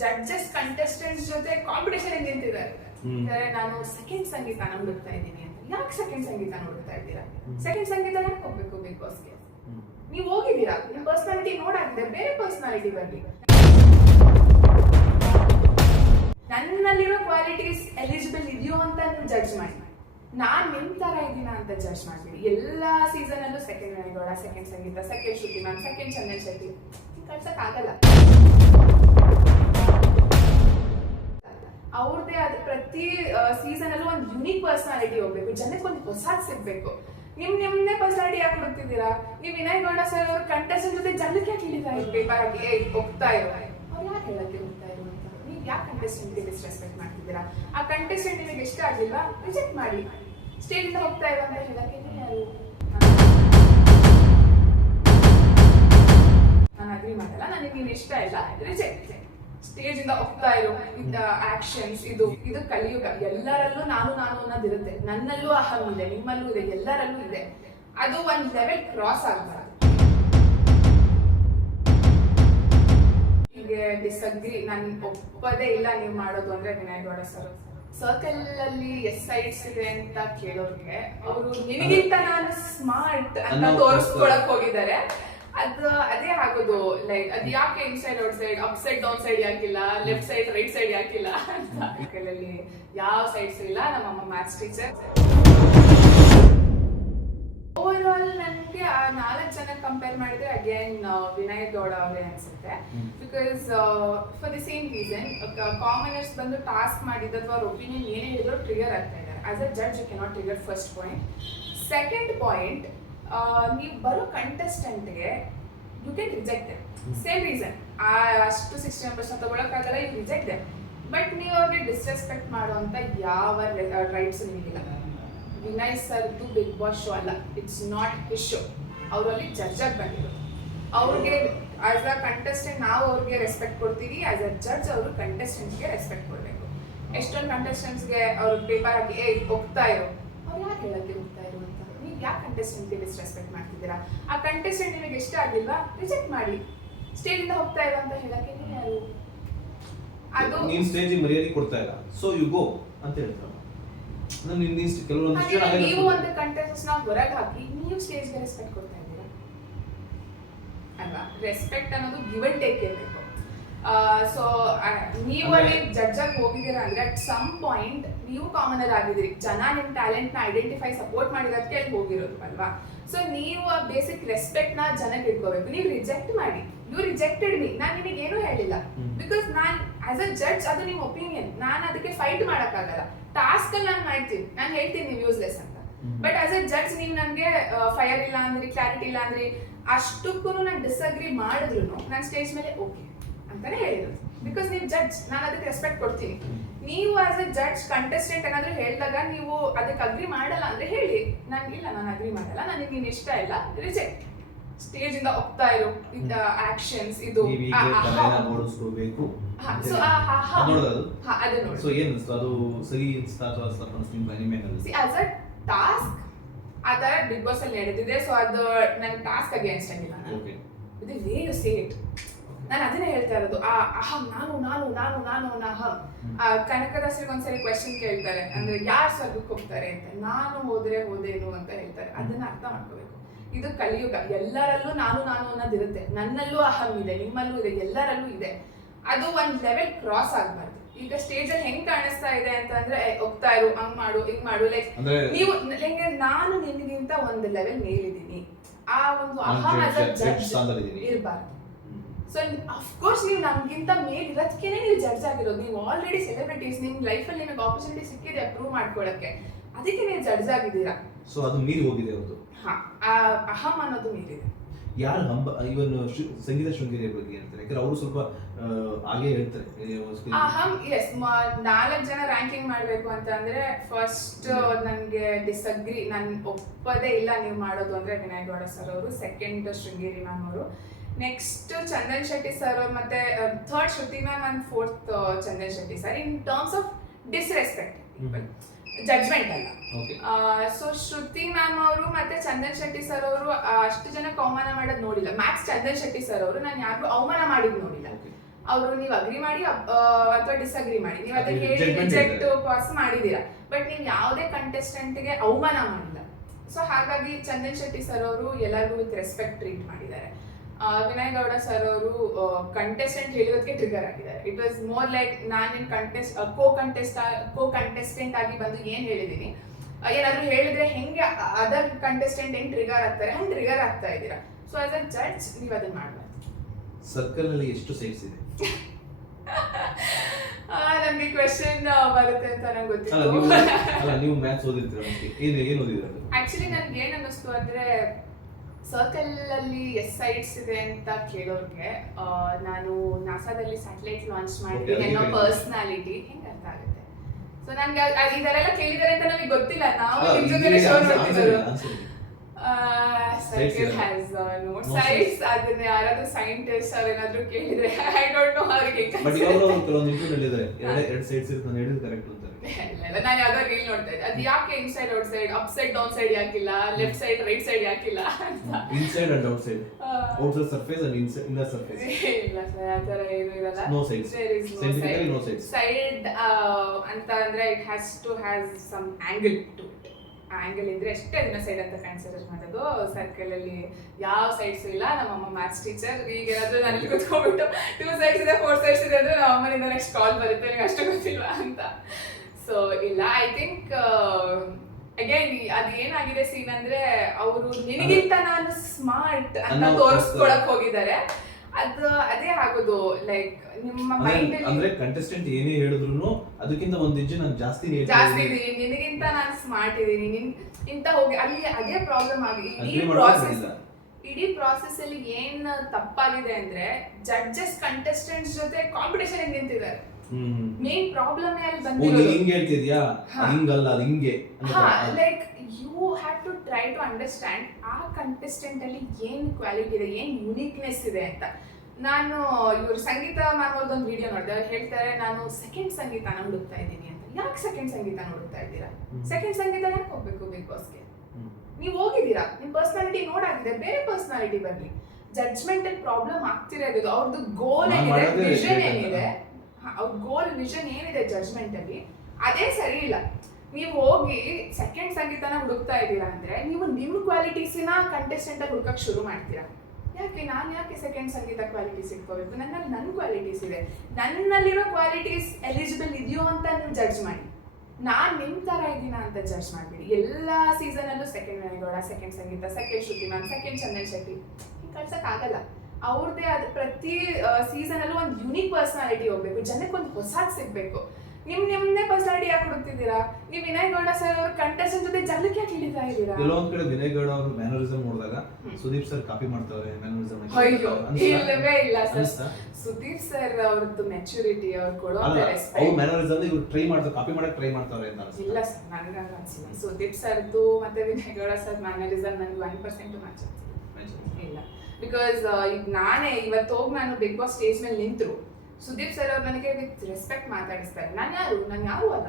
Judges contestants ಜೊತೆ competition ನಿಂತಿದ್ದಾರೆ. ನಾನು ಸೆಕೆಂಡ್ ಸಂಗೀತ ನೋಡ್ತಾ ಇದ್ದೀನಿ ಅಂತ. ಯಾಕೆ ಸೆಕೆಂಡ್ ಸಂಗೀತ ನೋಡ್ತಾ ಇದ್ದೀರಾ? ಸೆಕೆಂಡ್ ಸಂಗೀತ ಯಾಕೆ ಹೋಗ್ಬೇಕು ಬಿಗ್ ಬಾಸ್ಗೆ? ನೀವು ಹೋಗಿದ್ದೀರಾ, ನಿಮ್ ಪರ್ಸನಾಲಿಟಿ ನೋಡಾಗಿದೆ, ಬೇರೆ ಪರ್ಸನಾಲಿಟಿ ಬರ್ಲಿ. ನನ್ನಲ್ಲಿರೋ ಕ್ವಾಲಿಟೀಸ್ ಎಲಿಜಿಬಲ್ ಇದೆಯೋ ಅಂತ ನೀವು ಜಡ್ಜ್ ಮಾಡಿ. ನಾನ್ ನಿಮ್ ತರ ಇದೀನ ಅಂತ ಜಡ್ಜ್ ಮಾಡ್ತೀನಿ. ಎಲ್ಲಾ ಸೀಸನ್ ಅಲ್ಲೂ ಸೆಕೆಂಡ್ ವಿನಯಗೌಡ, ಸೆಕೆಂಡ್ ಸಂಗೀತ, ಸೆಕೆಂಡ್ ಶ್ರುತಿ ಮ್ಯಾಮ್, ಸೆಕೆಂಡ್ ಚಂದನ್ ಶೆಟ್ಟಿ ಕಳ್ಸಕ್ ಆಗಲ್ಲ. ಅವ್ರದ್ದೇ ಆದ ಪ್ರತಿ ಸೀಸನ್ ಅಲ್ಲೂ ಒಂದು ಯುನೀಕ್ ಪರ್ಸನಾಲಿಟಿ ಹೋಗ್ಬೇಕು, ಜನಕ್ಕೆ ಒಂದು ಹೊಸ ಸಿಗ್ಬೇಕು. ನಿಮ್ನೇ ಪರ್ಸನಾಲಿಟಿ ಯಾಕೆ ಹುಡುಕ್ತಿದ್ದೀರಾ? ನೀವು ವಿನಯ್ ಗೌಡ ಸರ್ ಅವ್ರ ಕಂಟೆಸ್ಟೆಂಟ್ ಜೊತೆ ಜನಕ್ಕೆ ಯಾಕೆ ಹಿಡಿತಾ ಪೇಪರ್ ಆಗಿ ಹೋಗ್ತಾ ಇರೋ? ಅವ್ರು ಯಾಕೆ ಹೇಳಕ್ಕೆ ಹೋಗ್ತಾ ಇರೋ ಅಂತ? ನೀವು ಯಾಕೆ ಕಂಟೆಸ್ಟೆಂಟ್ಗೆ ಡಿಸ್ರೆಸ್ಪೆಕ್ಟ್ ಮಾಡ್ತಿದ್ದೀರಾ? ಆ ಕಂಟೆಸ್ಟೆಂಟ್ ನಿಮಗೆ ಇಷ್ಟ ಆಗಿಲ್ವಾ? ರಿಜೆಕ್ಟ್ ಮಾಡಿ. ಸ್ಟೇಜ್ ಇಂದ ಹೋಗ್ತಾ ಇರೋ ಅಂತ ಹೇಳಕ್ಕೆ ಯಾರು? ನಾನು ಅಗ್ರಿ ಮಾಡಲ್ಲ. ನನಗೆ ನೀನು ಇಷ್ಟ ಇಲ್ಲ, ರಿಜೆಕ್ಟ್. ಸ್ಟೇಜ್ ಇಂದ ಹೋಗ್ತಾ ಇರೋ ಆಕ್ಷನ್ಸ್ ಇದು ಕಲಿಯುಗ. ಎಲ್ಲರಲ್ಲೂ ನಾನು ಅನ್ನೋದಿರುತ್ತೆ. ನನ್ನಲ್ಲೂ ಅಹಂ ಇದೆ, ನಿಮ್ಮಲ್ಲೂ ಇದೆ, ಎಲ್ಲರಲ್ಲೂ ಇದೆ. ಅದು ಒಂದ್ ಲೆವೆಲ್ ಕ್ರಾಸ್ ಆಗ್ಬಾರ್ದು. ಹೀಗೆ ಡಿಸ್ಅಗ್ರಿ, ನಾನು ಒಪ್ಪದೇ ಇಲ್ಲ ನೀವು ಮಾಡೋದು ಅಂದ್ರೆ ವಿನಯ್ ಗೌಡ ಸರ್ ಸರ್ಕಲ್ ಅಲ್ಲಿ ಎಸ್ ಸೈಡ್ಸ್ ಇದೆ ಅಂತ ಕೇಳೋರ್ಗೆ ಅವರು ನಿಮಗಿಂತ ನಾನು ಸ್ಮಾರ್ಟ್ ಅಂತ ತೋರಿಸ್ಕೊಳಕ್ ಹೋಗಿದ್ದಾರೆ. ಅದೇ ಆಗೋದು. ಲೈಕ್ ಅದ್ ಯಾಕೆ inside out side, up side down side ಯಾಕಿಲ್ಲ, ಲೆಫ್ಟ್ ಸೈಡ್ ರೈಟ್ ಸೈಡ್ ಯಾಕಿಲ್ಲ ಅಂತ. ಕೈಯಲ್ಲಿ ಯಾವ ಸೈಡ್ಸ್ ಇಲ್ಲ. ನಮ್ಮಮ್ಮ ಮ್ಯಾಥ್ಸ್ ಟೀಚರ್. ಓವರ್ ಆಲ್ ನನಗೆ ಆ 4 ಜನ ಕಂಪೇರ್ ಮಾಡಿದ್ರೆ ಅಗೇನ್ ವಿನಯ್ ಗೌಡ ಅವರೇ ಅನ್ಸುತ್ತೆ. Because for the same reason, ಕಾಮನರ್ಸ್ ಬಂದು ಟಾಸ್ಕ್ ಮಾಡಿದ್ದು ಅಥವಾ ಅವ್ರ ಒಪಿನಿಯನ್ ಏನೇ ಹೇಳಿದ್ರು ಟ್ರಿಗರ್ ಆಗ್ತಾ ಇದ್ದಾರೆ. As a judge you cannot trigger. First point. Second point, ನೀವು ಬರೋ ಕಂಟೆಸ್ಟೆಂಟ್ಗೆ you can reject them. Same reason, ಅಷ್ಟು 60% ತಗೊಳಕ್ಕಾಗಲ್ಲ, ಯು ರಿಜೆಕ್ಟ್ ದೆಮ್. ಬಟ್ ನೀವು ಅವ್ರಿಗೆ ಡಿಸ್ರೆಸ್ಪೆಕ್ಟ್ ಮಾಡುವಂತ ಯಾವ ರೈಟ್ಸ್ ನಿಮಗಿಲ್ಲ. ವಿನಯ್ ಸರ್ದು ಬಿಗ್ ಬಾಸ್ ಶೋ ಅಲ್ಲ, ಇಟ್ಸ್ ನಾಟ್ ಹಿಸ್ ಶೋ. ಅವರಲ್ಲಿ ಜಡ್ಜ್ ಆಗಿ ಬಂದಿರೋದು. ಅವ್ರಿಗೆ ಆಸ್ ಅ ಕಂಟೆಸ್ಟೆಂಟ್ ನಾವು ಅವ್ರಿಗೆ ರೆಸ್ಪೆಕ್ಟ್ ಕೊಡ್ತೀವಿ. ಆಸ್ ಅ ಜಡ್ಜ್ ಅವರು ಕಂಟೆಸ್ಟೆಂಟ್ಸ್ಗೆ ರೆಸ್ಪೆಕ್ಟ್ ಕೊಡಬೇಕು. ಎಷ್ಟೊಂದು ಕಂಟೆಸ್ಟೆಂಟ್ಸ್ಗೆ ಅವ್ರ ಪೇಪರ್ ಆಗಿ ಹೋಗ್ತಾ ಇರೋ, ಅವ್ರು ಯಾಕೆ ಹೇಳಕ್ಕೆ ಹೋಗ್ತಾ ಇರೋ ಅಂತ. ನೀವು ಯಾಕೆ ಕಂಟೆಸ್ಟೆಂಟ್ಗೆ ಡಿಸ್ರೆಸ್ಪೆಕ್ಟ್ ಮಾಡ್ತಿದ್ದೀರಾ? ಆ ಕಂಟೆಸ್ಟೆಂಟ್ ನಿಮಗೆ ಇಷ್ಟ ಆಗಿಲ್ವಾ? ರಿಜೆಕ್ಟ್ ಮಾಡಿ. ಸ್ಟೇಜ್ ಇಂದ ಹೋಗ್ತಾ ಇರೋ ಅಂತ ಹೇಳಕ್ಕೆ ಯಾರು? ಅದು ನೀನು ಸ್ಟೇಜ್ ಮರ್ಯಾದೆ ಕೊಡ್ತಾ ಇಲ್ಲ, ಸೊ ಯು ಗೋ ಅಂತ ಹೇಳ್ತಾರೆ. ನೀವು ಒಂದು ಕಂಟೆಸ್ಟೆಂಟ್ಸ್ ನ ಹೊರಗೆ ಹಾಕಿ ನೀವು ಸ್ಟೇಜ್ಗೆ ರೆಸ್ಪೆಕ್ಟ್ ಕೊಡ್ತಾ ಇದ್ದೀರಾ ಅಲ್ವಾ? ರೆಸ್ಪೆಕ್ಟ್ ಅನ್ನೋದು ಗಿವ್ ಅಂಡ್ ಟೇಕ್ ಇರಬೇಕು. ಸೊ ನೀವು ಅಲ್ಲಿ ಜಡ್ಜ್ ಆಗಿ ಹೋಗಿದ್ದೀರಾ ಅಂದ್ರೆ ಅಟ್ ಸಮ್ ಪಾಯಿಂಟ್ ನೀವು ಕಾಮನರ್ ಆಗಿದ್ದೀರಿ. ಜನ ನಿಮ್ ಟ್ಯಾಲೆಂಟ್ ನ ಐಡೆಂಟಿಫೈ ಸಪೋರ್ಟ್ ಮಾಡಿರೋದಕ್ಕೆ ಅಲ್ಲಿ ಹೋಗಿರೋದು ಅಲ್ವಾ? ಸೊ ನೀವು ಆ ಬೇಸಿಕ್ ರೆಸ್ಪೆಕ್ಟ್ ನ ಜನಕ್ಕೆ ಇಟ್ಕೋಬೇಕು. ನೀವು ರಿಜೆಕ್ಟ್ ಮಾಡಿ. ಯು ರಿಜೆಕ್ಟೆಡ್ ಮೀ, ನಾನು ನಿಮಗೆ ಏನೂ ಹೇಳಿಲ್ಲ. Because non as a judge ಅದು ನಿಮ್ಮ ಒಪಿನಿಯನ್, ನಾನು ಅದಕ್ಕೆ ಫೈಟ್ ಮಾಡಕ್ಕಾಗಲ್ಲ. ಟಾಸ್ಕ್ ಅಲ್ಲಿ ನಾನು ಮಾಡ್ತೀನಿ, ನಾನು ಹೇಳ್ತೀನಿ ನೀವು ಯೂಸ್ಲೆಸ್ ಅಂತ. ಬಟ್ ಆಸ್ ಅ ಜಡ್ಜ್ ನೀವು ನನಗೆ ಫೈರ್ ಇಲ್ಲ ಅಂದ್ರಿ, ಕ್ಲಾರಿಟಿ ಇಲ್ಲ ಅಂದ್ರಿ, ಅಷ್ಟಕ್ಕೂ ನಾನು ಡಿಸ್ಅಗ್ರಿ ಮಾಡಿದ್ರು ನಾನು ಸ್ಟೇಜ್ ಮೇಲೆ ಓಕೆ ಅಂತಾನೆ ಹೇಳಿರೋದು. ಬಿಕಾಸ್ ನೀವು ಜಡ್ಜ್, ನಾನು ಅದಕ್ಕೆ ರೆಸ್ಪೆಕ್ಟ್ ಕೊಡ್ತೀನಿ. ನೀವು ಆಸ್ ಅ ಜಡ್ಜ್ ಕಂಟೆಸ್ಟೆಂಟ್ ಏನಾದ್ರು ಹೇಳಿದಾಗ ನೀವು ಅದಕ್ಕೆ ಅಗ್ರಿ ಮಾಡಲ್ಲ ಅಂದ್ರೆ ಹೇಳಿ, ನಾನು ಅಗ್ರಿ ಮಾಡಲ್ಲ, ನನಗೆ ನೀನು ಇಷ್ಟ ಇಲ್ಲ, ರಿಜೆಕ್ಟ್. ಸ್ಟೇಜ್ ಇಂದ ಹೋಗ್ತಾ ಇರೋ ಆಕ್ಷನ್ಸ್ ಇದು ಓಡಿಸ್ಕೋಬೇಕು. ಸೊ ಅದು ನೋಡಿ. ಸೊ ಏನು ಅದು ಸರಿ ಅನ್ಸ್ತಾ ಅಥವಾ ಸ್ವಲ್ಪ ನಿಮಗೆ ಆಸ್ ಅ ಟಾಸ್ಕ್ ಆ ತರ ಬಿಗ್ ಬಾಸ್ ಅಲ್ಲಿ ನಡೆದಿದೆ. ಸೊ ಅದು ನನ್ನ ಟಾಸ್ಕ್ ಆಗಿ ಅನ್ಸ್ತಾಗಿಲ್ಲ. ಇದು ವೇ ಯು ಸೇ ಇಟ್. ನಾನು ಅದನ್ನೇ ಹೇಳ್ತಾ ಇರೋದು. ಆ ಅಹಂ, ನಾನು ಅಹಂ. ಕನಕದಾಸರಿಗೆ ಒಂದ್ಸರಿ ಕ್ವೆಶನ್ ಕೇಳ್ತಾರೆ, ಅಂದ್ರೆ ಯಾರು ಸ್ವರ್ಗಕ್ಕೆ ಹೋಗ್ತಾರೆ ಅಂತ. ನಾನು ಹೋದೇನು ಅಂತ ಹೇಳ್ತಾರೆ. ಅದನ್ನ ಅರ್ಥ ಮಾಡ್ಕೋಬೇಕು. ಇದು ಕಲಿಯುಗ. ಎಲ್ಲರಲ್ಲೂ ನಾನು ಅನ್ನೋದಿರುತ್ತೆ. ನನ್ನಲ್ಲೂ ಅಹಂ ಇದೆ, ನಿಮ್ಮಲ್ಲೂ ಇದೆ, ಎಲ್ಲರಲ್ಲೂ ಇದೆ. ಅದು ಒಂದ್ ಲೆವೆಲ್ ಕ್ರಾಸ್ ಆಗ್ಬಾರ್ದು. ಈಗ ಸ್ಟೇಜ್ ಅಲ್ಲಿ ಹೆಂಗ್ ಕಾಣಿಸ್ತಾ ಇದೆ ಅಂತಂದ್ರೆ ಹೋಗ್ತಾ ಇರು, ಹಂಗ್ ಮಾಡು, ಹಿಂಗ್ ಮಾಡು. ಲೈಕ್ ನೀವು ನಾನು ನಿನ್ಗಿಂತ ಒಂದು ಲೆವೆಲ್ ಮೇಲಿದ್ದೀನಿ, ಆ ಒಂದು ಅಹಂ ಇರಬಾರ್ದು. ಸೊ ಅಫ್ಕೋರ್ಸ್ ನೀವು ನಮ್ಗಿಂತ ಮೇಲ್ ಇರೋದಕ್ಕೇನೆ ನೀವು ಜಡ್ಜ್ ಆಗಿರೋದು. ನೀವು ಆಲ್ರೆಡಿ ಸೆಲೆಬ್ರಿಟೀಸ್, ನಿಮ್ ಲೈಫಲ್ಲಿ ನಿಮಗೆ ಆಪರ್ಚುನಿಟಿ ಸಿಕ್ಕಿದೆ ಪ್ರೂವ್ ಮಾಡ್ಕೊಳಕ್ಕೆ, ಅದಕ್ಕೆ ನೀವು ಜಡ್ಜ್ ಆಗಿದ್ದೀರಾ. ಸೊ ಅದು ಮೀರಿ ಹೋಗಿದೆ ಅವತ್ತು. ಅಹಂ ಅನ್ನೋದು ಮೀರಿದೆ. ಯಾರು ಇವನ್ ಸಂಗೀತ ಶೃಂಗೇರಿ ಬಗ್ಗೆ ಅಂತಾರೆ, ಯಾಕಂದ್ರೆ ಅವರು ಸ್ವಲ್ಪ ಹಾಗೆ ಹೇಳ್ತಾರೆ. ಅಹಂ ಎಸ್ 4 ಜನ ರ್ಯಾಂಕಿಂಗ್ ಮಾಡ್ಬೇಕು ಅಂತ ಅಂದ್ರೆ ಫಸ್ಟ್ ನನ್ಗೆ ಡಿಸ್ಅಗ್ರಿ, ನಾನು ಒಪ್ಪದೇ ಇಲ್ಲ ನೀವು ಮಾಡೋದು ಅಂದ್ರೆ ವಿನಯ್ ಗೌಡ ಸರ್ ಅವರು, ಸೆಕೆಂಡ್ ಶೃಂಗೇರಿ ಮ್ಯಾಮ್ ಅವರು, ನೆಕ್ಸ್ಟ್ ಚಂದನ್ ಶೆಟ್ಟಿ ಸರ್ ಅವ್ರು, ಮತ್ತೆ third Shruti ma'am and fourth Chandan Shetty sir. In terms of disrespect, judgment ಅಲ್ಲ. ಸೊ ಶ್ರುತಿ ಮ್ಯಾಮ್ ಅವರು ಮತ್ತೆ ಚಂದನ್ ಶೆಟ್ಟಿ ಸರ್ ಅವರು ಅಷ್ಟು ಜನ ಅವಮಾನ ಮಾಡೋದು ನೋಡಿಲ್ಲ. ಮ್ಯಾಕ್ಸ್ ಚಂದನ್ ಶೆಟ್ಟಿ ಸರ್ ಅವರು ನಾನು ಯಾರಿಗೂ ಅವಮಾನ ಮಾಡಿದ್ ನೋಡಿಲ್ಲ. ಅವರು ನೀವು ಅಗ್ರಿ ಮಾಡಿ ಅಥವಾ ಡಿಸ್ಅಗ್ರಿ ಮಾಡಿ, ನೀವು ಅದನ್ನ ಹೇಳಿ Judgment ರಿಜೆಕ್ಟ್ ಇರ್ತದೆ. ಪಾಸ್ ಮಾಡಿದೀರಾ, ಬಟ್ ನೀವು ಯಾವುದೇ ಕಂಟೆಸ್ಟೆಂಟ್ಗೆ ಅವಮಾನ ಮಾಡಿಲ್ಲ. ಸೊ ಹಾಗಾಗಿ ಚಂದನ್ ಶೆಟ್ಟಿ ಸರ್ ಅವರು ಎಲ್ಲರಿಗೂ ವಿತ್ ರೆಸ್ಪೆಕ್ಟ್ ಟ್ರೀಟ್ ಮಾಡಿದ್ದಾರೆ. ವಿನಯ್ ಗೌಡ ಸರ್ ಅವರು ಕಂಟೆಸ್ಟೆಂಟ್ ಹೇಳಿರೋದಕ್ಕೆ ಟ್ರಿಗರ್ ಆಗಿದ್ದಾರೆ. ಇಟ್ ವಾಸ್ ಮೋರ್ ಲೈಕ್ ನಾನು ಕೋ ಕಂಟೆಸ್ಟೆಂಟ್ ಆಗಿ ಬಂದು ಏನ್ ಹೇಳಿದೀನಿ, ಏನಾದ್ರು ಹೇಳಿದ್ರೆ ಹೆಂಗೆ ಅದರ್ ಕಂಟೆಸ್ಟೆಂಟ್ ಹೆಂಗ್ ಟ್ರಿಗರ್ ಆಗ್ತಾರೆ ಹಂಗೆ ಟ್ರಿಗರ್ ಆಗ್ತಾ ಇದ್ದೀರಾ. ಸೊ ಆಸ್ ಅ ಜಡ್ಜ್ ನೀವು ಅದನ್ನ ಮಾಡಬಾರ್ದು. ಸರ್ಕಲ್ ನಲ್ಲಿ ಎಷ್ಟು ಸೈಡ್ಸ್ ಇದೆ? ನಮ್ಗೆ ಕ್ವೆಶನ್ ಬರುತ್ತೆ ಅಂತ ನಂಗೆ ಅಲ್ಲ ಗೊತ್ತಿತ್ತು. ನೀವು ಮ್ಯಾಥ್ಸ್ ಓದಿರ್ತೀರ, ಏನು ಓದಿದ್ರ? ಆಕ್ಚುಲಿ ನನ್ಗೆ ಏನ್ ಅನ್ನಿಸ್ತು ಅಂದ್ರೆ, ಸರ್ಕಲ್ ಅಲ್ಲಿ ಎಸ್ ಸೈಡ್ಸ್ ಇದೆ ಅಂತ ಕೇಳೋರ್ಗೆ ನಾನು ನಾಸಾದಲ್ಲಿ ಸ್ಯಾಟಲೈಟ್ ಲಾಂಚ್ ಮಾಡಿದ್ದೀನಿ ಅನ್ನೋ ಪರ್ಸನಾಲಿಟಿ ಹೆಂಗ್ ಅರ್ಥ ಆಗುತ್ತೆ? ಸೊ ನನ್ಗೆ ಇದರೆಲ್ಲ ಕೇಳಿದಾರೆ ಅಂತ ನಮಗೆ ಗೊತ್ತಿಲ್ಲ. ನಾವು ನಿಮ್ ಜೊತೆ ಶೋ ನೋಡ್ತಿರೋದು. Circle has no sides. ಅದನ್ನ ಯಾರಾದ್ರೂ ಸೈಂಟಿಸ್ಟ್ ಅವ್ರು ಏನಾದ್ರು ಕೇಳಿದ್ರೆ ಐ ಡೋಂಟ್ ನೋ ಅವ್ರಿಗೆ. ಬಟ್ ಇವಾಗ ಕೆಲವೊಂದು ಇಂಟರ್ವ್ಯೂ ಹೇಳಿದ್ದಾರೆ ಎರಡು ಸೈಡ್ಸ್ ಇರುತ್ತೆ, ನಾನು ಹೇಳಿದ್ದು ಕರೆಕ್ಟ್ ಅಂತಾರೆ. ನಾನು ಯಾವ್ದೋ ರೀಲ್ ನೋಡ್ತಾ ಇದ್ದೆ, ಅದು ಯಾಕೆ inside out side, up side down side ಯಾಕಿಲ್ಲ, ಲೆಫ್ಟ್ ಸೈಡ್ ರೈಟ್ ಸೈಡ್ ಯಾಕಿಲ್ಲ ಅಂತ. Inside and outside, outside surface and inner surface. ಇಲ್ಲ ಸರ್, ಆ ತರ ಏನು ಇರಲ್ಲ. No sides. There is no Scientifically side. no sides. Side ಅಂತ ಅಂದ್ರೆ it has to has some angle to it. Angle ಇದ್ರೆ ಅಷ್ಟೇ ಅದನ್ನ ಸೈಡ್ ಅಂತ ಕನ್ಸಿಡರ್ ಮಾಡೋದು. ಸರ್ಕಲ್ ಅಲ್ಲಿ ಯಾವ ಸೈಡ್ಸ್ ಇಲ್ಲ. ನಮ್ಮಮ್ಮ ಮ್ಯಾಥ್ಸ್ ಟೀಚರ್ ಈಗ ಏನಾದ್ರು ನನಗೆ ಕೂತ್ಕೊಂಡ್ಬಿಟ್ಟು 2 ಸೈಡ್ಸ್ ಇದೆ 4 ಸೈಡ್ಸ್ ಇದೆ ಅಂದ್ರೆ ನಮ್ಮ ಅಮ್ಮನಿಂದ ನೆಕ್ಸ್ಟ್ ಕಾಲ್ ಬರುತ್ತೆ, ನಿಮ್ಗೆ ಅಷ್ಟು ಗೊತ್ತಿಲ್ವಾ ಅಂತ. ಸೊ ಇಲ್ಲ, ಐ ಥಿಂಕ್ ಅಗೈನ್ ಅದು ಏನಾಗಿದೆ ಸೀನ್ ಅಂದ್ರೆ, ಅವರು ನಿನಗಿಂತ ನಾನು ಸ್ಮಾರ್ಟ್ ಅಂತ ತೋರಿಸ್ಕೊಳಕ್ ಹೋಗಿದ್ದಾರೆ. ಅದು ಅದೇ ಆಗೋದು, ಲೈಕ್ ನಿಮ್ಮ ಮೈಂಡ್ ಅಂದ್ರೆ ಕಂಟೆಸ್ಟೆಂಟ್ ಏನೇ ಹೇಳಿದ್ರು ಅದಕ್ಕಿಂತ ಒಂದು ಹೆಜ್ಜೆ ನಾನು ಜಾಸ್ತಿ ಇದೀನಿ, ನಿನಗಿಂತ ನಾನು ಸ್ಮಾರ್ಟ್ ಇದೀನಿ ಇಂತ ಹೋಗಿ ಅಲ್ಲಿ ಅದೇ ಪ್ರಾಬ್ಲಮ್ ಆಗಿ ಇಡೀ ಪ್ರಾಸೆಸ್ ಅಲ್ಲಿ ಏನ್ ತಪ್ಪಾಗಿದೆ ಅಂದ್ರೆ, ಜಡ್ಜಸ್ ಕಂಟೆಸ್ಟೆಂಟ್ಸ್ ಜೊತೆ ಕಾಂಪಿಟೇಷನ್ ಹೆಂಗ್ ನಿಂತಿದ್ದಾರೆ. ಮೇನ್ ಪ್ರಾಬ್ಲಮ್ ಅಲ್ಲಿ ಬಂದಿರೋದು ಹಿಂಗೆ ಹೇಳ್ತಿದ್ಯಾ, ಹಿಂಗಲ್ಲ ಅದು ಹಿಂಗೆ. Like you have to try to understand ಆ ಕಂಟೆಸ್ಟೆಂಟ್ ಅಲ್ಲಿ ಏನ್ ಕ್ವಾಲಿಟಿ ಇದೆ, ಏನ್ ಯುನಿಕ್ನೆಸ್ ಇದೆ ಅಂತ. ನಾನು ಇವ್ರು ಸಂಗೀತ ಮ್ಯಾಮ್ ಅವ್ರದ್ದೊಂದು ವಿಡಿಯೋ ನೋಡಿದೆ, ಅವ್ರು ಹೇಳ್ತಾರೆ ನಾನು ಸೆಕೆಂಡ್ ಸಂಗೀತನ ಹುಡುಕ್ತಾ ಇದ್ದೀನಿ ಅಂತ. ಯಾಕೆ ಸೆಕೆಂಡ್ ಸಂಗೀತನ ಹುಡುಕ್ತಾ ಇದ್ದೀರಾ? ಸೆಕೆಂಡ್ ಸಂಗೀತ ಯಾಕೆ ಹೋಗ್ಬೇಕು ಬಿಗ್ ಬಾಸ್ಗೆ? ನೀವು ಹೋಗಿದ್ದೀರಾ, ನಿಮ್ ಪರ್ಸನಾಲಿಟಿ ನೋಡಾಗಿದೆ, ಬೇರೆ ಪರ್ಸನಾಲಿಟಿ ಬರ್ಲಿ. ಜಡ್ಜ್ಮೆಂಟ್ ಅಲ್ಲಿ ಪ್ರಾಬ್ಲಮ್ ಆಗ್ತಿರೋದು. ಅವ್ರದ್ದು ಗೋಲ್ ಏನಿದೆ, ವಿಷನ್ ಏನಿದೆ, ಅವ್ರ ಗೋಲ್ ವಿಷನ್ ಏನಿದೆ ಜಡ್ಜ್ಮೆಂಟ್ ಅಲ್ಲಿ, ಅದೇ ಸರಿ ಇಲ್ಲ. ನೀವು ಹೋಗಿ ಸೆಕೆಂಡ್ ಸಂಗೀತನ ಹುಡುಕ್ತಾ ಇದ್ದೀರಾ ಅಂದ್ರೆ, ನೀವು ನಿಮ್ ಕ್ವಾಲಿಟೀಸಿನ ಕಂಟೆಸ್ಟೆಂಟ್ ಅಲ್ಲಿ ಹುಡುಕಕ್ ಶುರು ಮಾಡ್ತೀರಾ. ಯಾಕೆ ನಾನು ಯಾಕೆ ಸೆಕೆಂಡ್ ಸಂಗೀತ ಕ್ವಾಲಿಟೀಸ್ ಇಟ್ಕೋಬೇಕು? ನನ್ನಲ್ಲಿ ನನ್ನ ಕ್ವಾಲಿಟೀಸ್ ಇದೆ, ನನ್ನಲ್ಲಿರೋ ಕ್ವಾಲಿಟೀಸ್ ಎಲಿಜಿಬಲ್ ಇದೆಯೋ ಅಂತ ನೀವು ಜಡ್ಜ್ ಮಾಡಿ. ನಾನ್ ನಿಮ್ ತರ ಇದೀನ ಅಂತ ಜಡ್ಜ್ ಮಾಡ್ಬಿಡಿ. ಎಲ್ಲಾ ಸೀಸನ್ ಅಲ್ಲೂ ಸೆಕೆಂಡ್ ವಿನಯಗೌಡ, ಸೆಕೆಂಡ್ ಸಂಗೀತ, ಸೆಕೆಂಡ್ ಶ್ರುತಿ ಮ್ಯಾಮ್, ಸೆಕೆಂಡ್ ಚಂದನ್ ಶೆಟ್ಟಿ ಕಳ್ಸಕ್ ಆಗಲ್ಲ. ಅವ್ರದ್ದೇ ಆದ ಪ್ರತಿ ಸೀಸನ್ ಅಲ್ಲೂ ಒಂದು ಯುನಿಕ್ ಪರ್ಸನಾಲಿಟಿ ಹೋಗ್ಬೇಕು, ಜನಕ್ಕೆ ಒಂದು ಹೊಸಾದ್ ಸಿಗ್ಬೇಕು. ನಿಮ್ದೇ ಪರ್ಸನಾಲಿಟಿ ಯಾಕೆ ಹುಡುಕ್ತಿದ್ದೀರಾ? ನೀವು ವಿನಯ್ ಗೌಡ ಸರ್ ಅವ್ರ ಕಂಟೆಸ್ಟೆಂಟ್ ಜೊತೆ ಜಗಳಕ್ಕೆ ಯಾಕೆ ಹಿಡಿತಾ ಇದ್ದೀರಾ? ಕೆಲವೊಂದ್ ಕಡೆ ವಿನಯ್ ಗೌಡ ಅವರು ಮ್ಯಾನರಿಸಮ್ ನೋಡಿದಾಗ ಸುದೀಪ್ ಸರ್ ಕಾಪಿ ಮಾಡ್ತಾವ್ರೆ ಮ್ಯಾನರಿಸಮ್. ಅಯ್ಯೋ ಇಲ್ಲವೇ ಇಲ್ಲ ಸರ್. ಸುದೀಪ್ ಸರ್ ಅವ್ರದ್ದು ಮೆಚುರಿಟಿ, ಅವ್ರು ಕೊಡೋ ರೆಸ್ಪೆಕ್ಟ್, ಅವ್ರ ಮ್ಯಾನರಿಸಮ್ ಇವ್ರು ಟ್ರೈ ಮಾಡ್ತಾರೆ, ಕಾಪಿ ಮಾಡಕ್ ಟ್ರೈ ಮಾಡ್ತಾವ್ರೆ ಅಂತ ಅನ್ಸುತ್ತೆ. ಇಲ್ಲ ಸರ್, ನನಗೆ ಅನ್ಸಿಲ್ಲ. ಸುದೀಪ್ ಸರ್ದು ಮತ್ತೆ ವಿನಯ್ ಗೌಡ ಸರ್ ಮ್ಯಾನರಿಸಮ್ ನನಗೆ 1% ಮ್ಯಾಚ್ ಇಲ್ಲ. ಬಿಕಾಸ್ ಈಗ ನಾನೇ ಇವತ್ತು ಹೋಗಿ ನಾನು ಬಿಗ್ ಬಾಸ್ ಸ್ಟೇಜ್ ಮೇಲೆ ನಿಂತರು, ಸುದೀಪ್ ಸರ್ ಅವ್ರು ನನಗೆ ವಿತ್ ರೆಸ್ಪೆಕ್ಟ್ ಮಾತಾಡಿಸ್ತಾರೆ. ನಾನು ಯಾರು ಅಲ್ಲ.